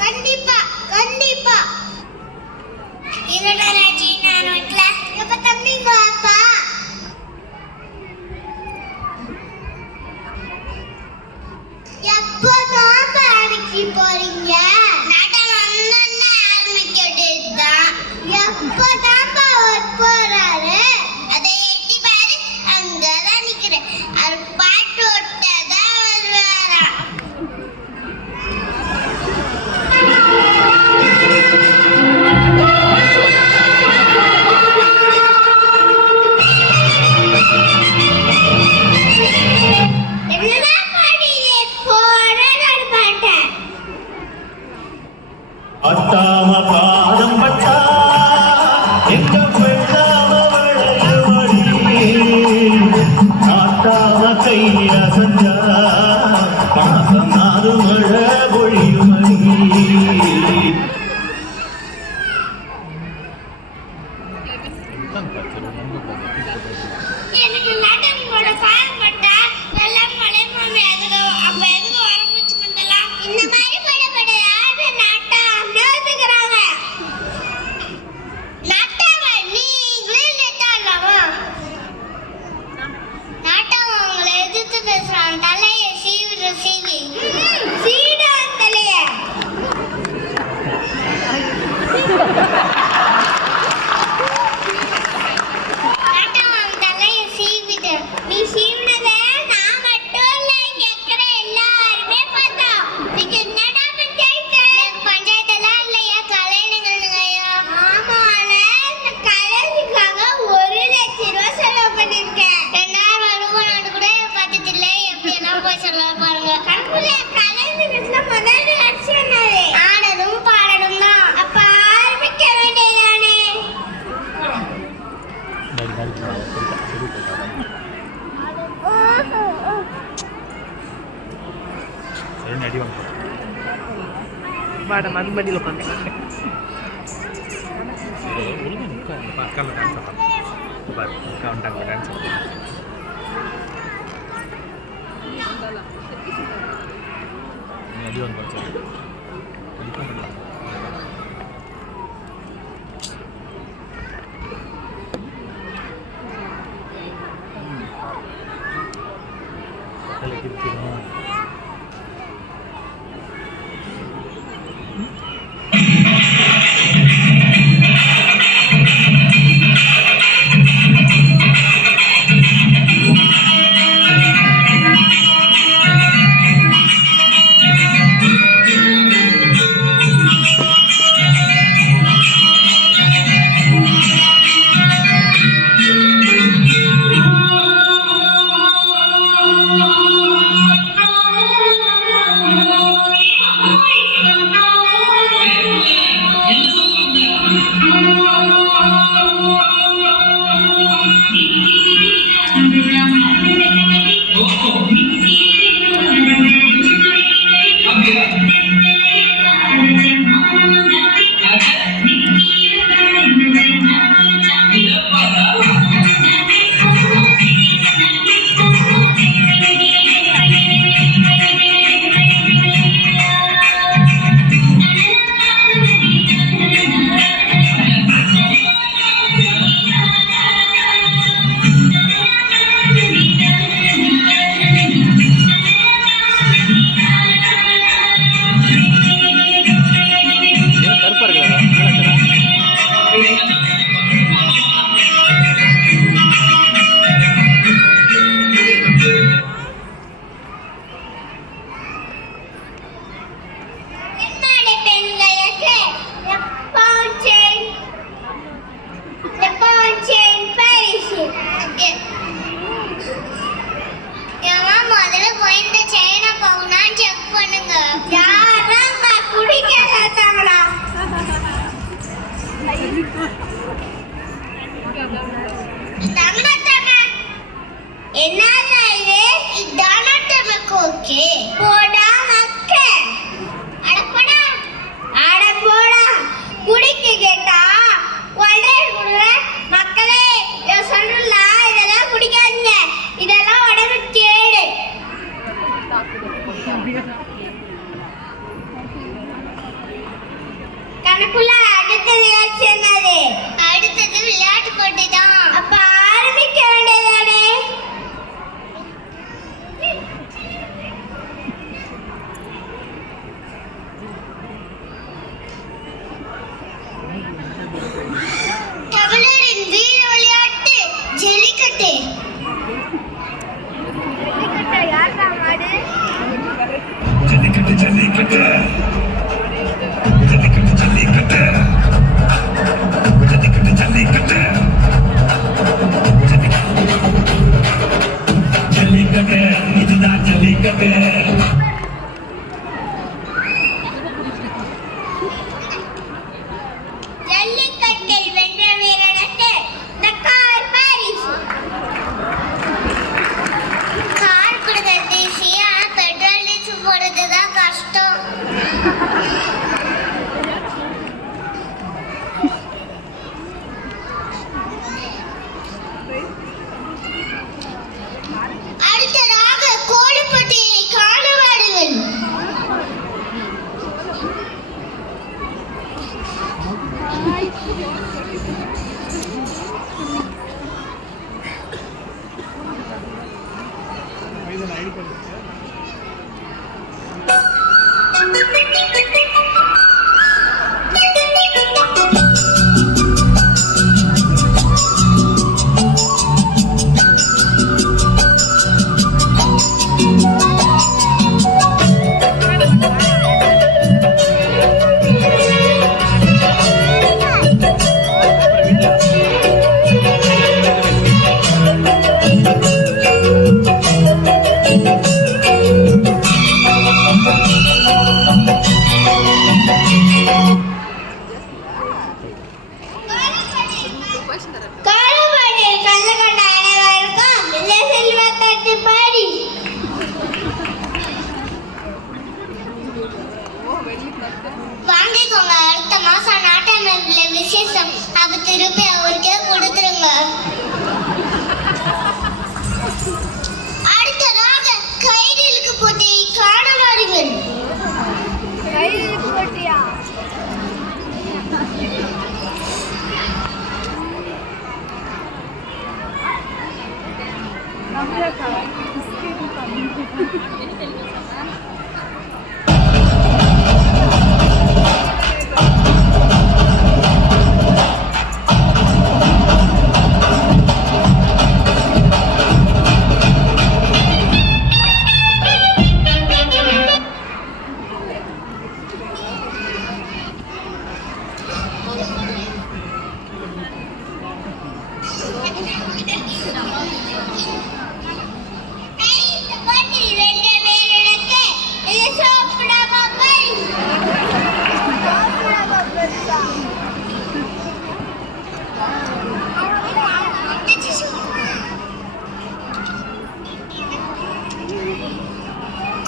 கண்டிப்பா கண்டிப்பா. என்னடா ராஜி நான் வீட்ல எப்ப தம்பிங்க அப்பா எப்போதான் பாடிக்கு போறீங்க? நாட்டம் ஒன்னொன்னு ஆரம்பிக்கிட்டுதான். எப்போதான் போறாரு? அதை எட்டி பாரு, அங்கதான் நிக்கிறேன். அது பாட்டு விட்டதான் வருவாரா? அத்தாம பாதம் பட்டா எங்க பெண்ணாம வளையபடி நாட்டாம கைய சஞ்சா மாசம் நாடு மழை பொழியுமடி. எனக்கு நாட்டம் போட பாவப்பட்டா எல்லாம் மலை மாமி எதுக்கு அப்ப எதுக்கு வரமுச்சு பண்ணலாம்? இந்த மாதிரி படப்பட யாரு நாட்டம் நோத்துக்கிறாங்க? நாட்டாவ நீங்களே நெட்டாலாமா? நாட்டம் உங்களை எதிர்த்து பேசுறான். தலைய சீவிட சீவி சீடா தலைய ஆடலும் பாடலும் தான். அப்ப ஆரம்பிக்க வேண்டியதானே? மேடம் அது மடியில் உட்காந்து அக்காவில் டான்ஸ் ஆடுறாங்க. அக்கா வந்துட்டாங்க டான்ஸ் அடி வந்து படிச்சு கண்டிப்பாக பண்ணலாம். இருக்கணும்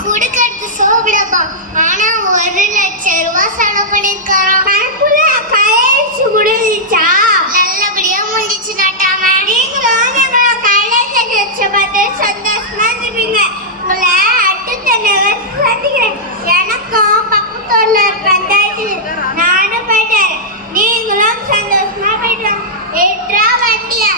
குடுக்கறது சோபிடப்பா ஆனா 1,00,000 ரூபாய் செலவு பண்ணிருக்காராம். கணக்குல கலைச்சு முடிஞ்சிச்சா? நல்லபடியா முடிஞ்சிச்சு நாட்டாம. நீங்களும் எங்களை கையில வச்ச பார்த்து சந்தோஷமா இருப்பீங்க. உங்களை அடுத்த சந்திக்கிறேன். எனக்கும் பக்கத்தூர்ல ஒரு பஞ்சாயத்து நானும் போயிட்டேன். நீங்களும் சந்தோஷமா போயிட்டு வாங்க. வண்டியா